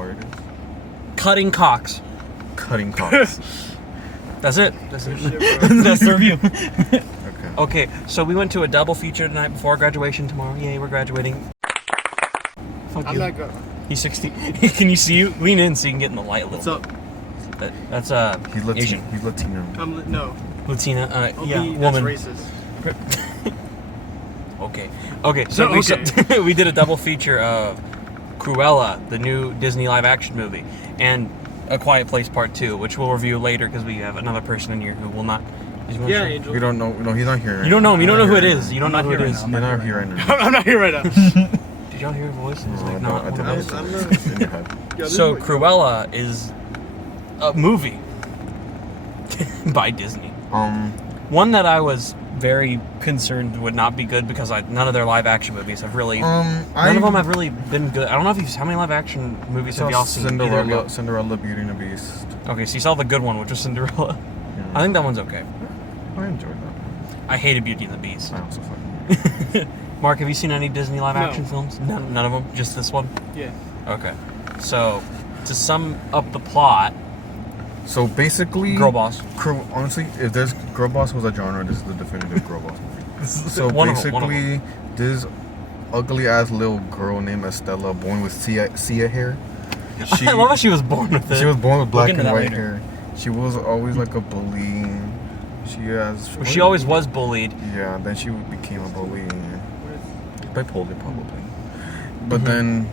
fart is? Cutting cocks. Cutting cocks. That's it. That's the review. Okay. Okay, so we went to a double feature tonight before graduation tomorrow. Yay, we're graduating. Fuck I'm you. not good. He's 16. Can you see you? Lean in so you can get in the light a little. What's up? bit. That's He's Latino. Asian. He's Latino. No. Latina. Yeah, That's woman. racist. Okay. So No, we okay. we did a double feature of Cruella, the new Disney live action movie, and A Quiet Place Part 2, which we'll review later because we have another person in here who will not. Yeah, Angel. We don't know. No, he's not here. Right You don't know him. You don't know who it Right is. You don't know who it is. now. You're not here right now. I'm not here right now. Did y'all hear her voice? It's like No, not. I what did it not. is. I'm not- It's in your head. Yo, this So is my- Cruella is a movie by Disney. One that I was very concerned would not be good because none of their live action movies have really. None of them have really been good. I don't know if how many live action movies have y'all seen? Either of y'all? Cinderella, Beauty and the Beast. Okay, so you saw the good one, which was Cinderella. Yeah. I think that one's okay. I enjoyed that. I hated Beauty and the Beast. I also fucking. Mark, have you seen any Disney live No. action films? None of them. Just this one. Yeah. Okay. So to sum up the plot, So basically, girlboss. Honestly, if there's girlboss was a genre, this is the definitive girlboss movie. So One of 'em. basically, this ugly ass little girl named Estella, born with Sia hair. I love how she was born with it. She was born with black into and that white later. hair. She was always like a bully. She always was bullied. Yeah, then she became a bully. Bipolar, probably. But then,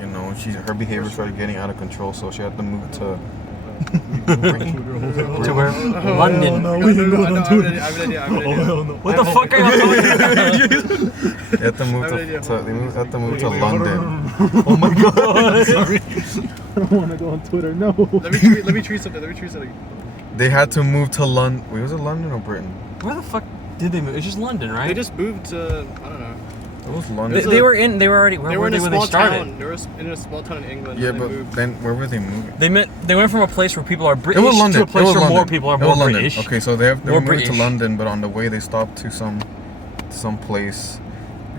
you know, her behavior started getting out of control, so she had to move to. To where? London. I have an idea. What the fuck are you talking about? They had to move I have an idea. they had to move to London. Oh my god. Sorry. I don't want to go on Twitter. No. Let me tweet something. They had to move to London. Wait, was it London or Britain? Where the fuck did they move? It's just London, right? They just moved to, I don't know. It was London. They were already. Where They were were in they a when small they started? town. They were in a small town in England. Yeah, and they but moved. then where were they moving? They went from a place where people are It British was London. to a place it was where London. more people are It more was London. British. Okay, so they More were moving to British. London, but on the way they stopped to some place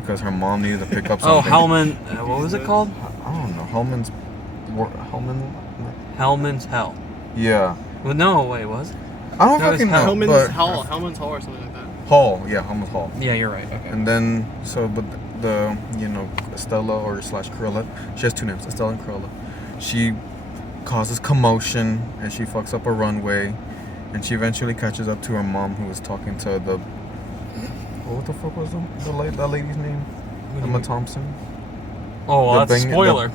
because her mom needed to pick up Oh, something. Hellman. What was it called? I don't know. Hellman's. Hellman's Hell. Yeah. Well, no, wait, was it? I don't No, it's fucking know. Hellman's but Hellman's Hall or something like that. Hall. Yeah, Hellman's Hall. Yeah, you're right. Okay. And then, but the Estella or / Cruella, she has two names, Estella and Cruella. She causes commotion and she fucks up a runway, and she eventually catches up to her mom, who was talking to the. What the fuck was that lady's name? Emma Thompson. Oh, well, The that's a bang- spoiler.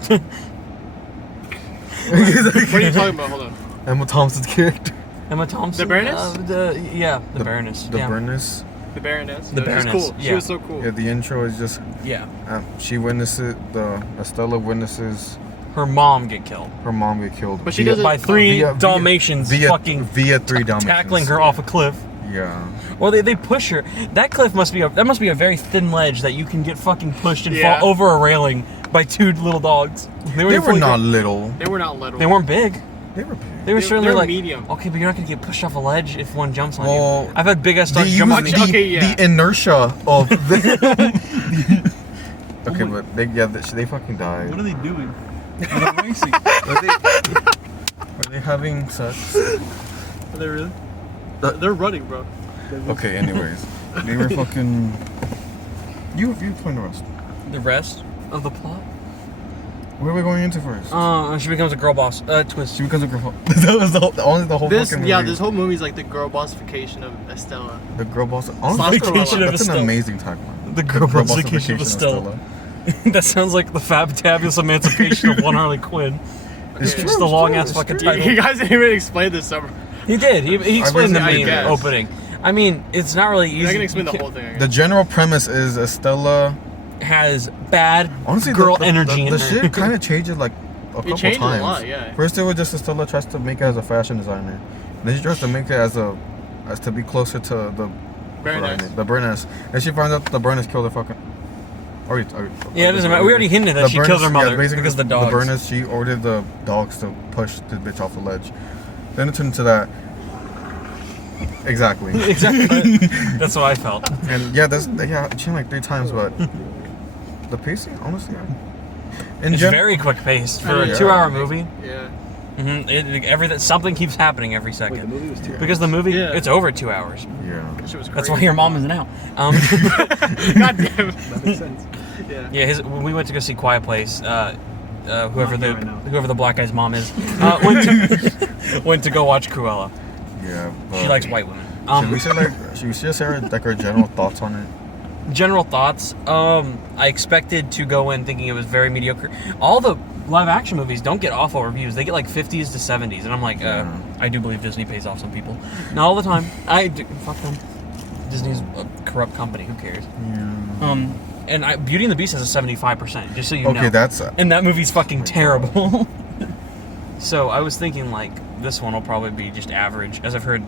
What are you talking about? Hold on. Emma Thompson's character. Emma Thompson. The Baroness? The Baroness. The yeah. Baroness. The Baroness. The She was Baroness, cool. She yeah. was so cool. Yeah, the intro is just. Yeah. She witnesses Estella witnesses Her mom get killed her mom get killed. But she via- doesn't- by three via- Dalmatians via 3 three Dalmatians. tackling her off a cliff. Yeah. Well, they push her. That cliff must be a very thin ledge that you can get fucking pushed and Yeah. fall over a railing by 2 little dogs. They were fully not big. little. They were not little. They weren't big. They were big. They were They- certainly they're like medium. Okay, but you're not gonna get pushed off a ledge if one jumps on Well, you. I've had big ass They dogs use jump on me. Okay, yeah. the inertia of the. Okay, but they fucking died. What are they doing? They're racing. Are they having sex? Are they really? They're running, bro. Okay, anyways, they were fucking. You explain the rest. The rest of the plot. Where are we going into first? She becomes a girl boss. Twist. She becomes a girl. That was the whole This fucking movie. this whole movie's like the girl bossification of Estella. The girl boss. Slash Honestly, Vacation of that's an Estella. amazing tagline. The girl bossification of Estella. That sounds like the fabulous emancipation of one Harley Quinn. It's Just true, the it's long true, ass it's fucking true. title. You guys didn't even explain this summer. He did. He explained the I main guess. opening. I mean, it's not really easy. You're not gonna explain You the can't- whole thing. I The guess. general premise is Estella. Has bad Honestly, girl the energy in the her. shit kind of changes like a couple changed a times. lot, yeah. First, it was just Estella tries to make it as a fashion designer. Then she tries to make it as to be closer to the Baroness. The Baroness. And she finds out the Baroness killed her fucking. Yeah, it doesn't matter. We already hinted that The she killed her Baroness- mother basically because of the dogs. The Baroness, she ordered the dogs to push the bitch off the ledge. Then it turned into that. Exactly. Exactly. That's what I felt. And yeah, it changed like 3 times, but the pacing, honestly, It's very quick paced for a 2-hour movie. Yeah. Everything, something keeps happening every second. Wait, the movie was 2 hours. Because the movie, Yeah. it's over 2 hours. Yeah. That shit was That's crazy. why your mom isn't out. God damn it. That makes sense. Yeah. Yeah, when we went to go see Quiet Place, whoever Not here right now. the black guy's mom is, went to go watch Cruella. Yeah. She likes white women. Should we just share like our general thoughts on it? General thoughts. I expected to go in thinking it was very mediocre. All the live action movies don't get awful reviews. They get like 50s to 70s, and I'm like, I do believe Disney pays off some people. Not all the time. Fuck them. Disney's a corrupt company. Who cares? Yeah. And Beauty and the Beast has a 75%. Just so you know. Okay, that's. And that movie's fucking terrible. So I was thinking like this one will probably be just average, as I've heard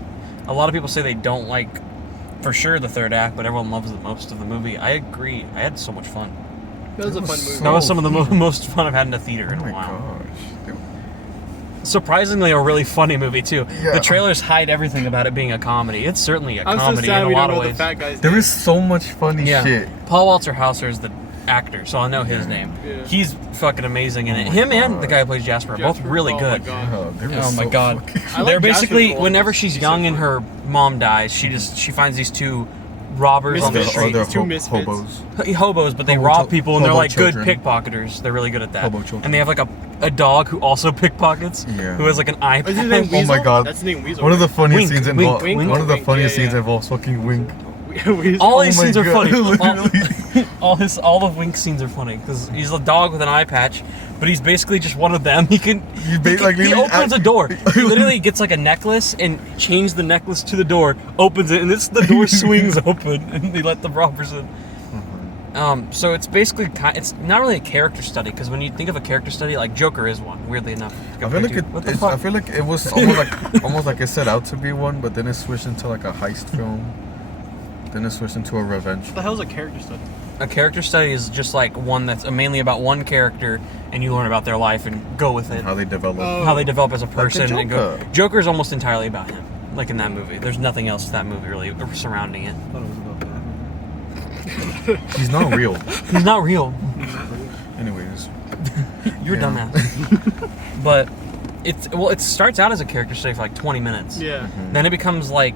a lot of people say they don't like, for sure, the third act, but everyone loves the most of the movie. I agree. I had so much fun. That was a It fun was movie. That was some of the most fun I've had in a theater in Oh a my while. gosh. Surprisingly, a really funny movie too. Yeah. The trailers hide everything about it being a comedy. It's certainly a I'm so comedy sad in a we lot don't of know ways. the fat guy's There name. is so much funny Yeah. shit. Paul Walter Hauser is the actor, so I know his name. Yeah. He's fucking amazing in Oh it. my Him and God. the guy who plays Jasper are both Jasper? really Oh good. my God. Oh my god! I like They're basically Jasper's whenever voice. she's He's young so and funny. her mom dies, she finds these two robbers on the Misfits. street. These two misfits. hobos. Hobos, but they Hobo rob chil- people and they're hobo like children. good pickpocketers. They're really good at that. Hobo children. And they have like a dog who also pickpockets. Yeah. Who has like an eye Is his name patch. Oh my Weasel? God. That's his name, Weasel. One of the right? funniest Wink, scenes wink, involves. wink. One of the Wink, funniest yeah, scenes yeah. involves fucking Wink. Weasel. All these Oh my scenes are God, funny. literally. All the Wink scenes are funny because he's a dog with an eye patch, but he's basically just one of them. He opens a door. He literally gets like a necklace and changes the necklace to the door, opens it, and the door swings open, and they let the robbers in. So it's basically it's not really a character study because when you think of a character study, like Joker is one. Weirdly enough, I feel like What the fuck? I feel like it was almost like it set out to be one, but then it switched into like a heist film. Then it switched into a revenge. What the hell's a character study? A character study is just like one that's mainly about one character, and you learn about their life and go with it. How they develop. Oh. How they develop as a the person and go. Joker. Joker's almost entirely about him, like in that movie. There's nothing else to that movie really surrounding it. I thought it was about that. He's not real. He's not real. Anyways. You're a Yeah. dumbass. But it starts out as a character study for like 20 minutes. Yeah. Then it becomes like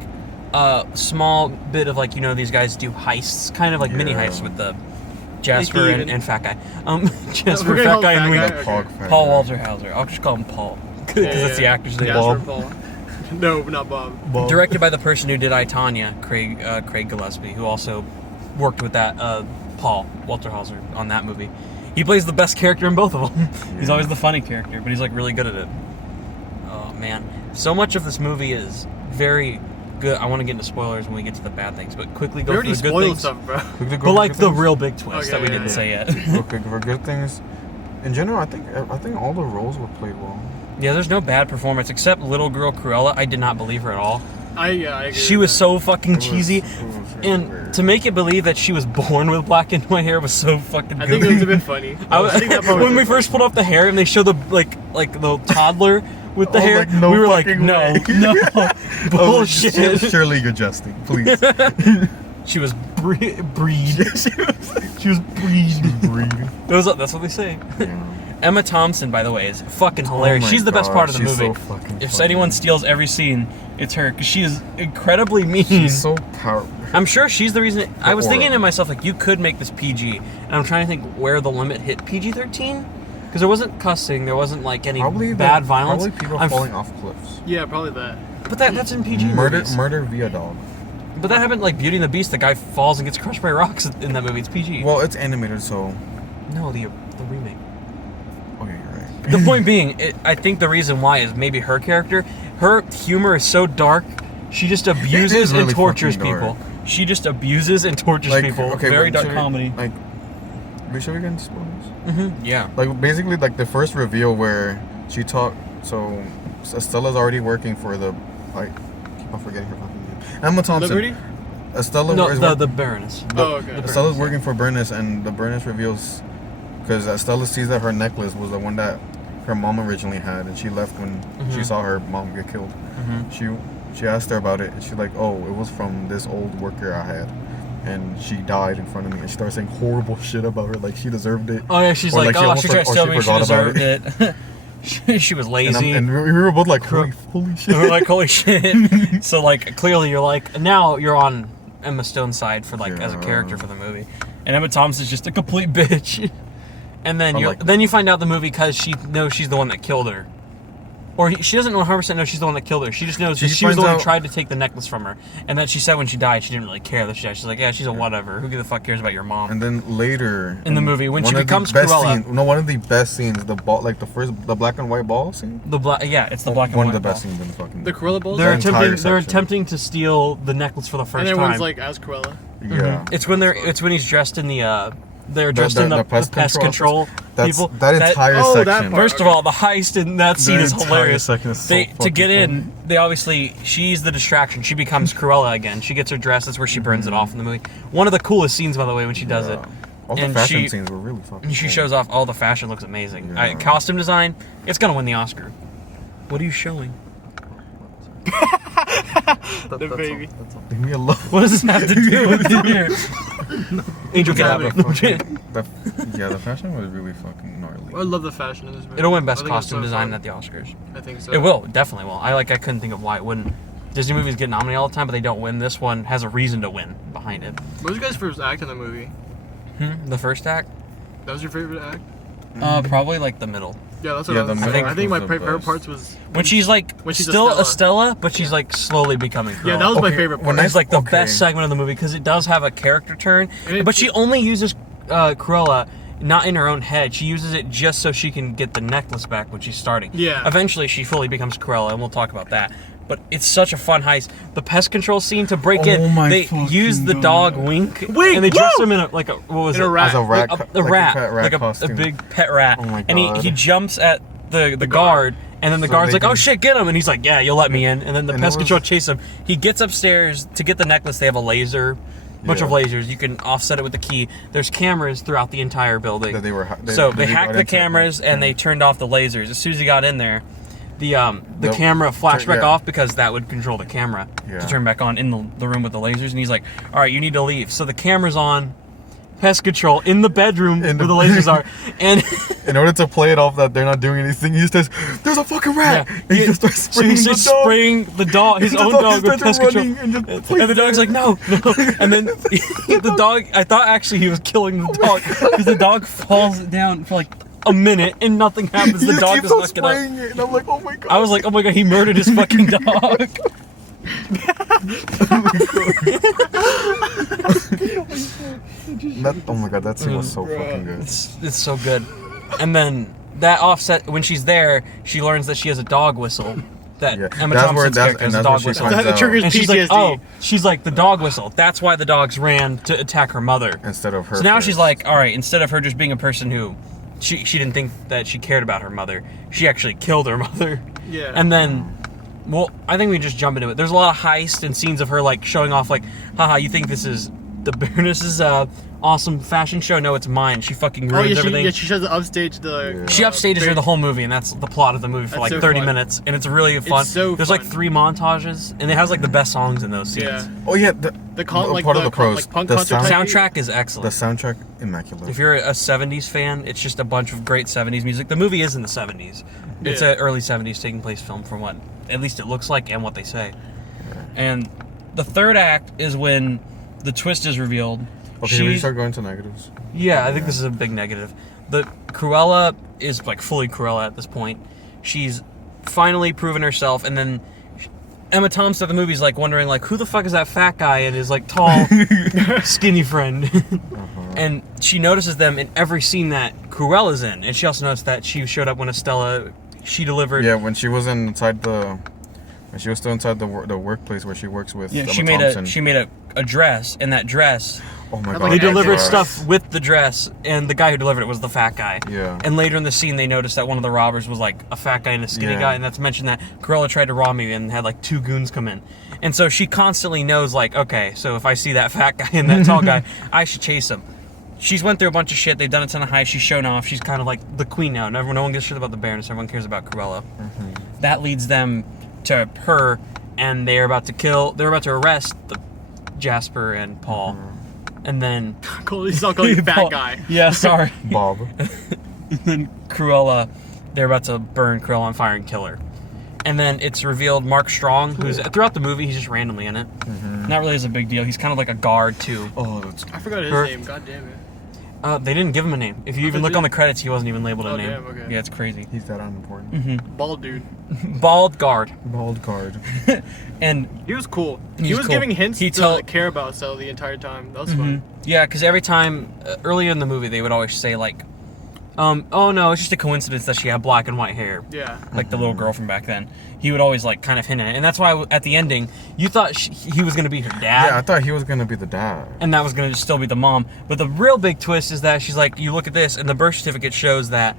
a small bit of like, these guys do heists, kind of like mini Yeah. heists with the Jasper Even- and fat guy. Jasper, We're gonna fat call guy, and fat Wink. guy, okay. Hog fat Paul guy. Walter Hauser. I'll just call him Paul because that's the actor's name. Jasper Bob. Paul. No, not Bob. Bob. Directed by the person who did I, Tonya, Craig Gillespie, who also worked with that Paul Walter Hauser on that movie. He plays the best character in both of them. He's Yeah. always the funny character, but he's like really good at it. Oh man, so much of this movie is very good. I want to get into spoilers when we get to the bad things, but quickly We go already through the good spoiled things. stuff, bro. Quickly go But for like good the things. real big twist Okay, that we yeah, didn't yeah. say yet. Okay, for good things. In general, I think all the roles were played well. Yeah, there's no bad performance except little girl Cruella. I did not believe her at all. I agree. She with was that. so fucking It was- cheesy. it was really And weird. to make it believe that she was born with black and white hair was so fucking I good. think it was a bit funny. I think that part was when a we bit first put off the hair and they show the like the toddler with the I was hair, like, no we were like, fucking no, way. no, Oh, just bullshit. Surely you're jesting, please. She was breed. She was breed. Breathe. That's what they say. Emma Thompson, by the way, is fucking hilarious. Oh my She's the best God, part of the she's movie. so fucking If funny. anyone steals every scene, it's her because she is incredibly mean. She's so powerful. I'm sure she's the reason. I was aura. thinking to myself, like, you could make this PG, and I'm trying to think where the limit hit. PG-13? Because there wasn't cussing, there wasn't like any bad violence. Probably people falling off cliffs. Yeah, probably that. But that's in PG movies. Murder via dog. But that happened like Beauty and the Beast. The guy falls and gets crushed by rocks in that movie. It's PG. Well, it's animated, so. No, the remake. Okay, you're right. The point being, I think the reason why is maybe her character. Her humor is so dark. She just abuses really and tortures fucking people. dark. She just abuses and tortures people. Very but dark should we- comedy. Like, should we get into spoilers? Yeah. Like, basically, like the first reveal where she talked. So, Estella's already working for the. I keep on forgetting her fucking name. Emma Thompson. Liberty? Estella No, is the Baroness. Oh, okay. Estella's working for Bernice, and the Bernice reveals because Estella sees that her necklace was the one that her mom originally had, and she left when she saw her mom get killed. She asked her about it, and she's like, "Oh, it was from this old worker I had." and she died in front of me, and she started saying horrible shit about her, like she deserved it. Oh yeah, she's Or, like, she oh, almost she tried to or tell she me she forgot about deserved it. She was lazy. And we were both like, holy shit. We're like, holy shit. So like, clearly you're like, now you're on Emma Stone's side for like as a character for the movie, and Emma Thompson's just a complete bitch. And then then you find out the movie because she knows she's the one that killed her. Or she doesn't 100% know she's the one that killed her. She just knows that she was the one who tried to take the necklace from her. And that she said when she died, she didn't really care that she died. She's like, yeah, she's a whatever. Who the fuck cares about your mom? And then later in the movie, when she becomes Cruella. One of the best scenes, the black and white ball scene. It's the black and white One of the best scenes in the fucking. The Cruella balls. They're attempting to steal the necklace for the first time. And everyone's like, as Cruella. Yeah. It's when he's dressed in the. They're dressed in the pest control people. That entire section. First of all, the heist in that scene is hilarious. To get in, funny. they obviously, she's the distraction. She becomes Cruella again. She gets her dress. That's where she burns it off in the movie. One of the coolest scenes, by the way, when she does it. All the fashion scenes were really fucking And she cool. shows off all the fashion. Looks amazing. Yeah. Costume design, it's going to win the Oscar. What are you showing? The baby. Leave me alone. What does this have to do with it here? Angel, get out of The fashion was really fucking gnarly. I love the fashion in this movie. It'll win Best I think it's Costume so Design fun. at the Oscars. I think so. It will, definitely will. I couldn't think of why it wouldn't. Disney movies get nominated all the time, but they don't win. This one has a reason to win behind it. What was your guys' first act in the movie? The first act? That was your favorite act? probably like the middle. Yeah, that's what Yeah, I was the saying. middle I think my was the favorite best. parts was When she's like When she's still Estella. Estella, but she's like slowly becoming Cruella. yeah, that was my Okay, favorite part. when It's like the Okay. best segment of the movie because it does have a character turn, And it- but she only uses Cruella not in her own head. She uses it just so she can get the necklace back when she's starting. Yeah. Eventually, she fully becomes Cruella, and we'll talk about that. But it's such a fun heist. The pest control scene to break in, my they fucking use the God. dog Wink, Wink, and they dress woo! him in what was In it? a rat. As a rat, A like rat, a pet rat like a costume. big pet rat. Oh my And God. he jumps at the guard, and then the So guard's they like, "Oh can- shit, get him!" And he's like, "Yeah, you'll let me in." And then the And pest it was- control chase him. He gets upstairs to get the necklace. They have a laser, bunch Yeah. of lasers. You can offset it with the key. There's cameras throughout the entire building. That they were. So they hacked got the into- cameras and they turned off the lasers. As soon as he got in there, the Nope. camera flashed back Yeah. off because that would control the camera Yeah. to turn back on in the room with the lasers. And he's like, "All right, you need to leave." So the camera's on, pest control in the bedroom In where the- the lasers are, and In order to play it off that they're not doing anything, he says, "There's a fucking rat!" Yeah. And he just starts so spraying he's the just dog. spraying the dog, his The own dog dog with starts pest control. running and just And the dog's like, no. And then the dog, I thought actually he was killing the dog because the dog falls down for like a minute and nothing happens. The He dog keeps does on not get up. spraying it, and I'm like, "Oh my god!" I was like, oh my god, he murdered his fucking dog. Oh my god, that scene was so fucking good. It's so good. And then that offset, when she's there, she learns that she has a dog whistle. That Yeah. Emma That's where- Thompson's that's- character and has a that's where dog she whistle. finds That out. triggers And she's PTSD. like, she's like, the dog whistle. That's why the dogs ran to attack her mother. Instead of her. So now first. she's like, all right, instead of her just being a person who she didn't think that she cared about her mother, she actually killed her mother. Yeah. And then, well, I think we just jump into it. There's a lot of heist and scenes of her like showing off, like, haha, you think this is the Baroness's awesome fashion show? No, it's mine. She fucking Oh, ruins yeah, everything. she shows upstage the. She upstages her very- the whole movie, and that's the plot of the movie for That's like so 30 fun. minutes, and it's really fun. so There's like fun. 3 montages, and it has like the best songs in those scenes. Yeah. "Oh yeah, The con- like part of the the pros. like punk the concert sound, Soundtrack is the excellent. soundtrack, immaculate." If you're a 70s fan, it's just a bunch of great 70s music. The movie is in the 70s. It's Yeah. an early 70s taking place film from what at least it looks like and what they say. And the third act is when the twist is revealed. Okay, should we start going to negatives? Yeah, I think this is a big negative. The Cruella is like fully Cruella at this point. She's finally proven herself, and then Emma Thompson at the movie's like wondering like who the fuck is that fat guy and his like tall, skinny friend. And she notices them in every scene that Cruella's in, and she also noticed that she showed up when Estella she delivered. Yeah, when she was inside the, when she was still inside the workplace where she works with. Yeah, Emma she made a dress, and that dress Oh my Like god. they an delivered extra. stuff with the dress, and the guy who delivered it was the fat guy. Yeah. And later in the scene, they noticed that one of the robbers was like a fat guy and a skinny Yeah. guy, and that's mentioned that Cruella tried to rob me and had like 2 goons come in. And so she constantly knows like, okay, so if I see that fat guy and that tall guy, I should chase him. She's went through a bunch of shit. They've done a ton of heists. She's shown off. She's kind of like the queen now. No one gives a shit about the Baroness. Everyone cares about Cruella. That leads them to her, and they're about to arrest Jasper and Paul. and then He's not calling you fat guy. Yeah, sorry. Bob. And then Cruella, they're about to burn Cruella on fire and kill her. And then it's revealed Mark Strong, who's throughout the movie, he's just randomly in it. Not really as a big deal. He's kind of like a guard too. Oh, that's I forgot his name. God damn it. They didn't give him a name. If you even look on the credits, he wasn't even labeled a name. Damn, okay. Yeah, it's crazy. he's that unimportant. Bald dude. Bald guard. Bald guard. And He was cool. He He was was cool. giving hints He to told- care about Cell the entire time. That was fun. yeah, because every time earlier in the movie, they would always say like, "Oh no, it's just a coincidence that she had black and white hair." Yeah. Like the little girl from back then. He would always like kind of hint at it, and that's why at the ending, you thought he was gonna be her dad. Yeah, I thought he was gonna be the dad. And that was going to still be the mom. But the real big twist is that she's like, you look at this, and the birth certificate shows that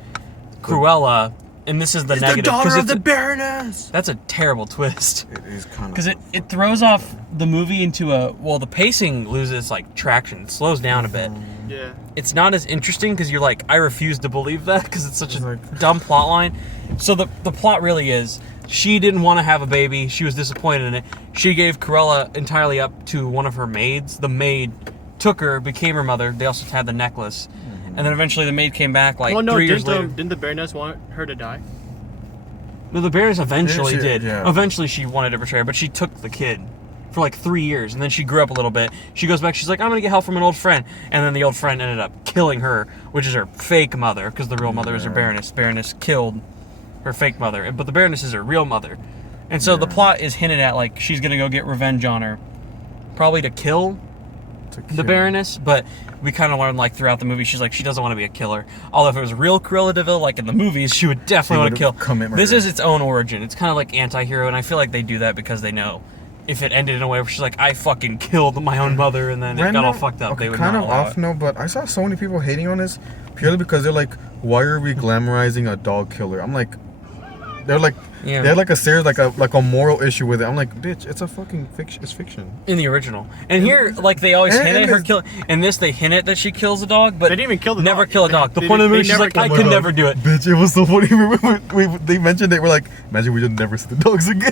Cruella, and this is the negative. 'cause it's Baroness. that's a terrible twist. It is kind of Because it throws off the movie into the pacing loses like traction. It slows down a bit. Yeah. It's not as interesting because you're like, I refuse to believe that because it's such It's a like- dumb plot line. So the plot really is, she didn't want to have a baby. She was disappointed in it. She gave Cruella entirely up to one of her maids. The maid took her, became her mother. They also had the necklace. And then eventually the maid came back like Well, no, 3 years didn't later. didn't the Baroness want her to die? No, the Baroness eventually Yeah, she- did. yeah. Eventually she wanted to betray her, but she took the kid for like 3 years. And then she grew up a little bit. She goes back, she's like, I'm going to get help from an old friend. And then the old friend ended up killing her, which is her fake mother, because the real mother is her Baroness. Baroness killed her fake mother, but the Baroness is her real mother. And so the plot is hinted at like she's going to go get revenge on her. Probably to kill the Baroness, but we kind of learned like throughout the movie, she's like, she doesn't want to be a killer. Although if it was real Cruella de Vil, like in the movies, she would definitely want to kill. Commit This murder. is its own origin. It's kind of like anti-hero, and I feel like they do that because they know if it ended in a way where she's like, I fucking killed my own mother, and then it got all fucked up, Okay, they would kind not of allow off it. no, but I saw so many people hating on this purely because they're like, why are we glamorizing a dog killer? I'm like, they're like, Yeah. they had like a serious like a moral issue with it. I'm like, bitch, it's a fucking fiction. It's fiction. In the original. And here, like, they always And- hint at and her this- kill. In this, they hint at that she kills a dog, but They didn't even kill the never dog. kill a dog. The They point of the movie, didn't- she's they like, never I killed could the never do it. Bitch, it was so funny. They mentioned it. We're like, imagine we just never see the dogs again.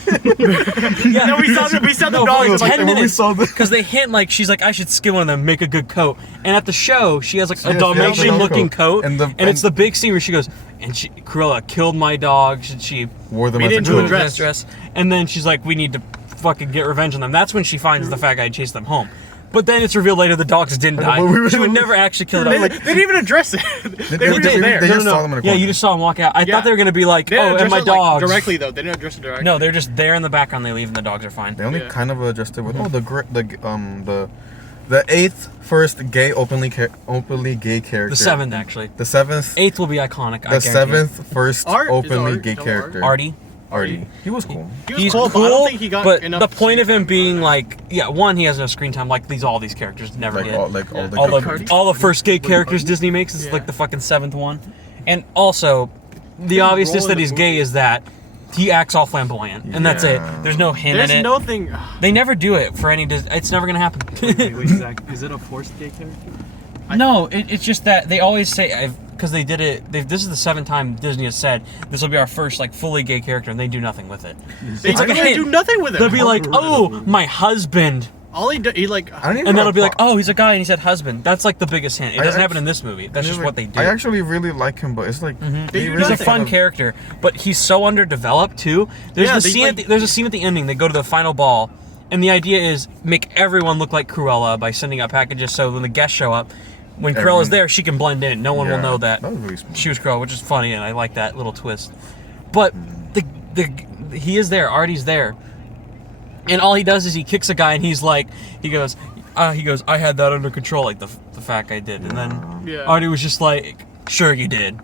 Yeah, No, we saw the no, dogs. for Like, 10 when we minutes, saw the- because they hint like she's like, I should skin one of them, make a good coat. And at the show, she has like a has Dalmatian-looking coat, And and it's the big scene where she goes, and Cruella killed my dog. She wore them We as a didn't do a coat. dress. and then she's like, we need to fucking get revenge on them. That's when she finds the fat guy and chases them home. But then it's revealed later the dogs didn't die. She would never actually kill the They, dog. they didn't even address it. They were just did. there. They No, just no, saw no. them in a Yeah, corner. you just saw them walk out. I Yeah. thought they were gonna be like, They didn't oh, and address my it, like, dogs. directly though. They didn't address it directly. No, they're just there in the background. They leave, and the dogs are fine. They only Yeah. kind of adjusted with the eighth first gay openly gay character. The seventh, actually. The seventh. Eighth will be iconic. I The guarantee. seventh first Art? Is openly Art- gay is that character. Artie. Artie. He was cool. He was He's cool, cool, but I don't think he got but enough the point of him screen time. being like, yeah, one, he has no screen time. Like all these characters never Like get. all the all gay the characters. all the first gay characters Disney makes is Yeah. like the fucking seventh one, and also the obviousness role in that the he's gay movie. is that he acts all flamboyant, and that's it. Yeah. There's no hint There's in it. nothing. They never do it for any. It's never gonna happen. Wait, Zach, is it a forced gay character? No, it's just that they always say, because they did it. This is the seventh time Disney has said this will be our first like fully gay character, and they do nothing with it. They It's like a didn't hint. do nothing with it. They'll be like, "Oh, my husband," all he like. I don't even and know that'll be if- like, "Oh, he's a guy," and he said husband. That's like the biggest hint. It I doesn't act- happen in this movie. That's just what they do. I actually really like him, but it's like They do He's a nothing. fun character, but he's so underdeveloped too. There's Yeah, the they, scene. like- There's a scene at the ending. They go to the final ball, and the idea is make everyone look like Cruella by sending out packages. So when the guests show up, when Everyone- Cruella's there, she can blend in. No one will Yeah, know that that was really smart. she was Cruella, which is funny, and I like that little twist. But he is there. Artie's there, and all he does is he kicks a guy, and he's like, he goes, I had that under control, like the fat guy did, and then Yeah. Artie was just like, sure you did.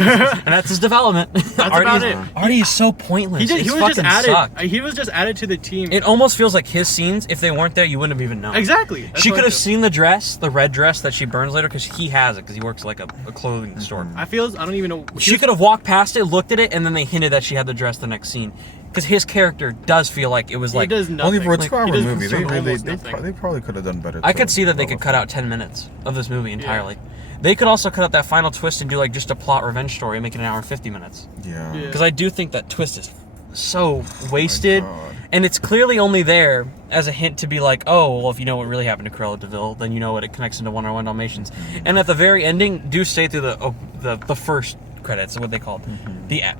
And that's his development. That's about it. Artie is so pointless. He It's was just fucking added. sucked. He was just added to the team. It almost feels like his scenes, if they weren't there, you wouldn't have even known. Exactly. That's She what could I have feel. seen the dress, the red dress that she burns later, because he has it, because he works like a clothing store. I don't even know. She could have walked past it, looked at it, and then they hinted that she had the dress the next scene. Because his character does feel like it was He like... does nothing. only for a Like, 2 hour he does movie. They almost nothing. they probably could have done better. I to could see that they could develop cut out 10 minutes of this movie entirely. They could also cut out that final twist and do like just a plot revenge story and make it an hour and 50 minutes. it. Yeah. Yeah. Because I do think that twist is so wasted. God. And it's clearly only there as a hint to be like, oh, well, if you know what really happened to Cruella de Vil, then you know what it connects into 101 Dalmatians. And at the very ending, do stay through the first credits, what they called.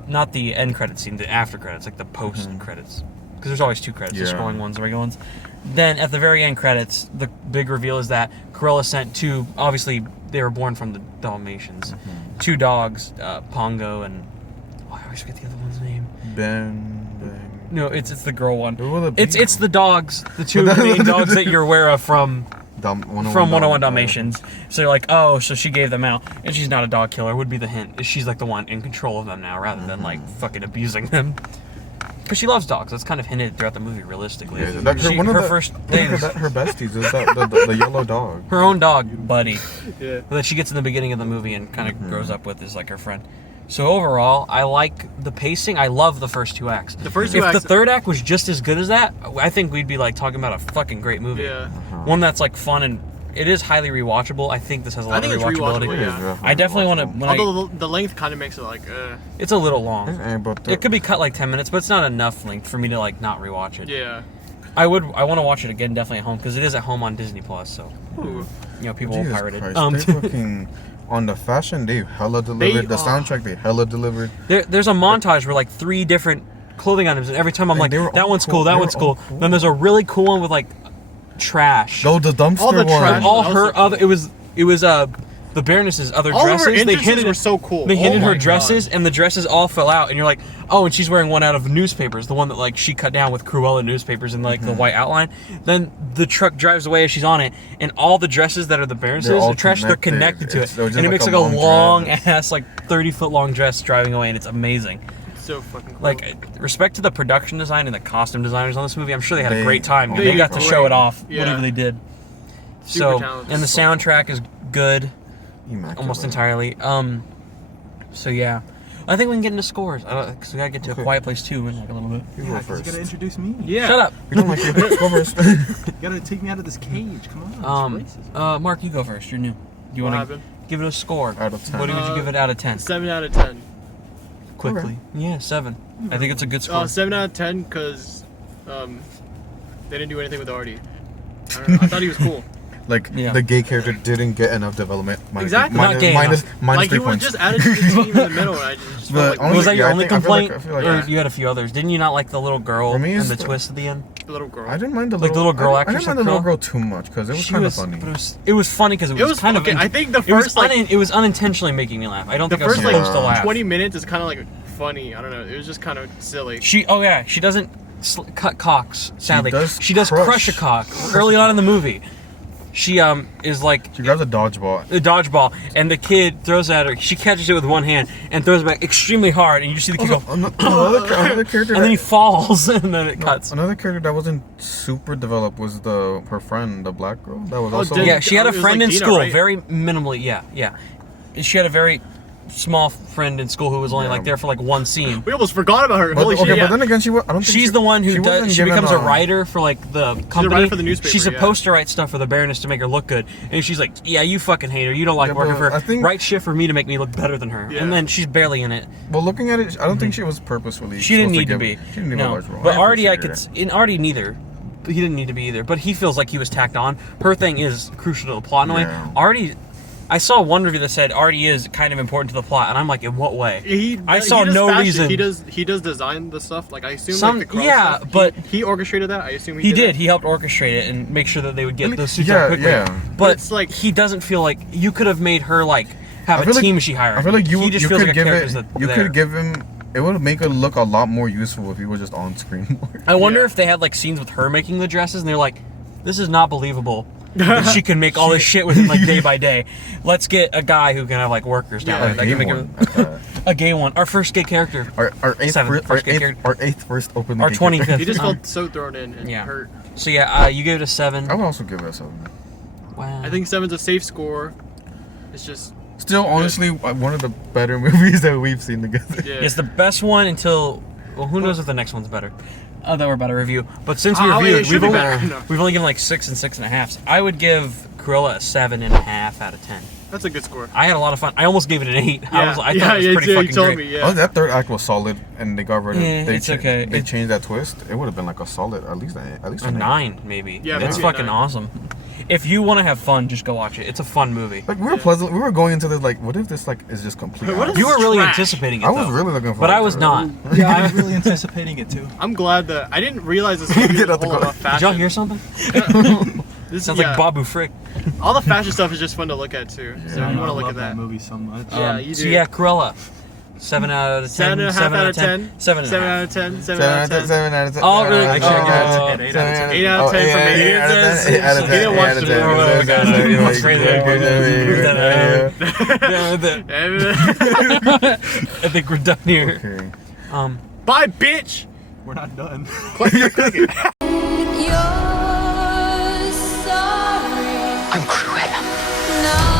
Not the end credit scene, the after credits, like the post credits. Because there's always two credits, the scrolling ones, the regular ones. Then at the very end credits, the big reveal is that Cruella sent two, obviously they were born from the Dalmatians, two dogs, Pongo and, I always forget the other one's name. No, it's the girl one. It's the dogs, the two main dogs that you're aware of from 101 Dalmatians. So you're like, oh, so she gave them out, and she's not a dog killer. Would be the hint. She's like the one in control of them now, rather than like fucking abusing them. Because she loves dogs. That's kind of hinted throughout the movie, realistically. Yeah, her first thing, her besties is the yellow dog. her own dog, Buddy, Yeah. that she gets in the beginning of the movie and kind of grows up with, is like her friend. So overall, I like the pacing. I love the first two acts. The first two If acts. the third act was just as good as that, I think we'd be like talking about a fucking great movie. Yeah. One that's like fun, and it is highly rewatchable. I think this has a lot I think of it's rewatchability. rewatchable, yeah. I definitely want to. Although the length kind of makes it like, It's a little long. But It could be cut like 10 minutes, but it's not enough length for me to like not rewatch it. yeah. I want to watch it again, definitely at home, because it is at home on Disney Plus. So Ooh. people will Jesus pirate it. Christ, they fucking on the fashion they hella delivered. The soundtrack they hella delivered. There's a montage where like 3 different clothing items, and every time I'm And like, they were that all one's cool. cool, that They one's were all cool. cool. Then there's a really cool one with like trash. Go the dumpster All the one. trash. all That was her so other. It was the Baroness's other All of dresses. her They entrances hinted were so cool. They hinted Oh her my dresses, and the dresses all fell out. And you're like, oh, and she's wearing one out of newspapers, the one that like she cut down with Cruella newspapers and like the white outline. Then the truck drives away as she's on it, and all the dresses that are the Baroness's, They're all the trash, they're connected to it, They're just and it like makes a like a long dress. ass, like 30-foot long dress driving away, and it's amazing. So fucking cool. Like, respect to the production design and the costume designers on this movie. I'm sure they had a They- great time. they They got to did show great. it off, Yeah. whatever they did. Super So, talented. and the soundtrack is good, Immaculate. almost entirely. So yeah, I think we can get into scores. Because we gotta get to Okay. A Quiet Place 2 in like a little bit. You go Yeah, 'cause first. you gotta introduce me. yeah. Shut up. You don't like it. Go first. You gotta take me out of this cage. Come on. It's racist. Mark, you go first. You're new. You What want happened? to give it a score? Out of 10. What would you give it out of 10? 7 out of 10. Quickly. Okay. Yeah, 7. I think it's a good score. 7 out of 10 because they didn't do anything with Artie. I don't know. I thought he was cool. Like Yeah. the gay character didn't get enough development. Exactly. Not gay minus Like he 3 was points. just added to the team in the middle, and I just But felt like honestly, Was that your yeah, I only think- I feel like- complaint? I feel like- Or yeah. you had a few others? Didn't you not like the little girl For me, and it's the the- twist at the end? the little girl. I didn't mind the Like the little girl I actress, didn't mind the like little Cruella? girl too much because it was She kind of was, funny. but it was funny because it was kind okay. of. I think the it was first like it was unintentionally making me laugh. I don't the think I was first like supposed to laugh. 20 minutes is kind of like funny. I don't know. It was just kind of silly. She doesn't cut cocks. Sadly, does she does crush a cock early on in the movie. She is like She grabs a dodgeball. the dodgeball, and the kid throws it at her. She catches it with one hand and throws it back extremely hard, and you just see the kid go, Another character. and then he that- falls, and then it cuts. Another character that wasn't super developed was her friend, the black girl. That was also. did- Yeah, she had a it was friend like in Dina, school, right? very minimally. Yeah. She had a very small friend in school who was only Yeah. like there for like one scene. We almost forgot about her. But, Holy okay, shit! but Yeah. then again, I don't think She's the one who wasn't does. She given, becomes a writer for like the company. writer for the newspaper, She's yeah. supposed to write stuff for the Baroness to make her look good, and she's like, "Yeah, you fucking hate her. You don't like Yeah, working but for her. I think- Write shit for me to make me look better than her." Yeah. And then she's barely in it. Well, looking at it, I don't think she was purposefully. She didn't supposed need to give- be. She didn't need a No, large role. but Artie, I appreciated could. In Artie, neither. He didn't need to be either. But he feels like he was tacked on. Her thing is crucial to the plot in a way. Yeah. Artie. I saw one review that said Artie is kind of important to the plot, and I'm like, in what way? I saw does no fashion. reason. He does design the stuff. Like I assume Some- like the cross yeah, stuff, but- he orchestrated that. I assume He did. did. That. He helped orchestrate it and make sure that they would get Really? those suits Yeah, out quickly. yeah. But It's like- he doesn't feel like you could have made her like have I a feel like- team she hired. I feel like he just you feels could like a give character's it. that You there. could give him. It would make it look a lot more useful if he was just on screen more. I wonder Yeah. if they had like scenes with her making the dresses, and they're like, "This is not believable." that she can make all this shit with him like day by day. Let's get a guy who can have like workers now. Yeah. Like, that can make him a gay one. Our first gay character. Our eighth, Seventh our first gay eighth, character. our eighth first open. Our 25th. He just Um, felt so thrown in and yeah. hurt. So yeah, you gave it a 7. I would also give it a 7. Wow. I think 7's a safe score. It's just Still, honestly, one of the better movies that we've seen together. yeah. it's the best one until. Well, who knows if the next one's better? That we're about to review. But since we Oh, it reviewed, should be better. No. we've only given like 6 and 6.5. I would give Cruella a 7.5. 7.5 out of 10. That's a good score. I had a lot of fun. I almost gave it an 8. Yeah, I thought it was pretty you fucking told great. me, yeah. Oh, that third act was solid, and they got rid of. Yeah, they it's okay. They changed that twist. It would have been like a solid, at least A an 9, maybe. Yeah, it's maybe a fucking 9. awesome. If you want to have fun, just go watch it. It's a fun movie. Like we were going into this like, what if this like is just complete? What if You were really trash. anticipating it. I was though. really looking for. But I was not. Yeah, I was really anticipating it too. I'm glad that I didn't realize this movie Get was out the all car. about fashion. Did y'all hear something? This Sounds yeah, like Babu Frick. all the fashion stuff is just fun to look at too. So Yeah, you want I to look love at that. movie so much. Yeah, you So do. yeah, Cruella. 7 out of 10. 7.5 out of 10. 7 7 out of 10. 7 out of 10. 7 out of 10. Oh, really? Actually, I give it 10. 8 out of 10. 8 out of 10 for me. 8 out of 10. 8 out of 10. He didn't watch the movie. Oh, God. What's I think we're done here. Okay. Bye, bitch. We're not done. You're sorry. I'm Cruella. No.